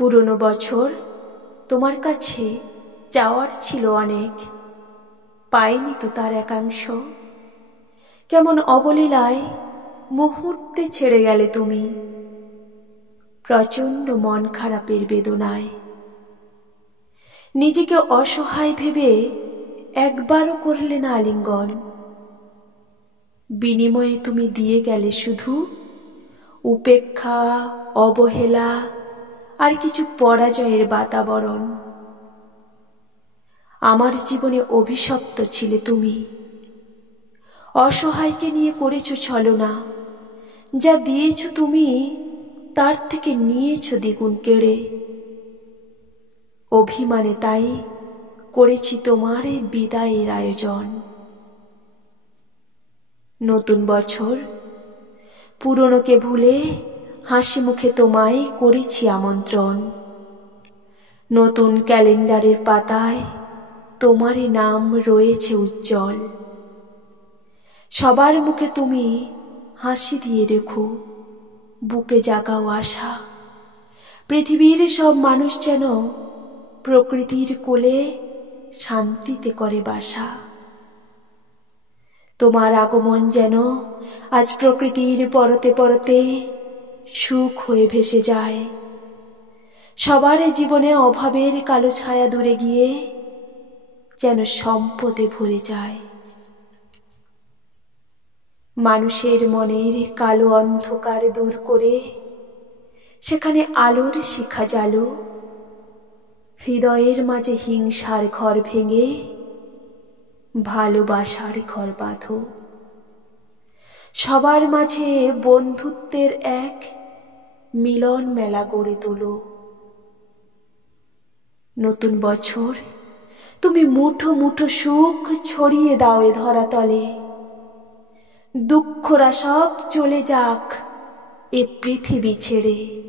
পুরনো বছর তোমার কাছে চাওয়ার ছিল অনেক, পাইনি তো তার একাংশ। কেমন অবলীলায় মুহূর্তে ছেড়ে গেলে তুমি, প্রচণ্ড মন খারাপের বেদনায়। নিজেকে অসহায় ভেবে একবারও করলে না আলিঙ্গন। বিনিময়ে তুমি দিয়ে গেলে শুধু উপেক্ষা, অবহেলা আর কিছু পরাজয়ের বাতাবরণ। আমার জীবনে অভিশপ্ত ছিলে তুমি। অসহায়কে নিয়ে করেছো ছলনা, যা দিয়েছো তুমি তার থেকে নিয়েছো দ্বিগুণ কেড়ে। অভিমানে তাই করেছি তোমার বিদায়ের আয়োজন। নতুন বছর, পুরনোকে ভুলে হাসি মুখে তোমায় করেছি আমন্ত্রণ। নতুন ক্যালেন্ডারের পাতায় তোমারই নাম রয়েছে উজ্জ্বল। সবার মুখে তুমি হাসি দিয়ে রেখো, বুকে জাগাও আশা। পৃথিবীর সব মানুষ যেন প্রকৃতির কোলে শান্তিতে করে বাসা। তোমার আগমন যেন আজ প্রকৃতির পরতে পরতে সুখ হয়ে ভেসে যায়। সবার জীবনে অভাবের কালো ছায়া দূরে গিয়ে যেন সম্পদে ভরে যায়। মানুষের মনের কালো অন্ধকার দূর করে সেখানে আলোর শিখা জ্বালো। হৃদয়ের মাঝে হিংসার ঘর ভেঙে ভালোবাসার ঘর বাঁধো। সবার মাঝে বন্ধুত্বের এক মিলন মেলা গড়ে তোলো। নতুন বছর, তুমি মুঠো মুঠো সুখ ছড়িয়ে দাও এ ধরাতলে। দুঃখরা সব চলে যাক এ পৃথিবী ছেড়ে।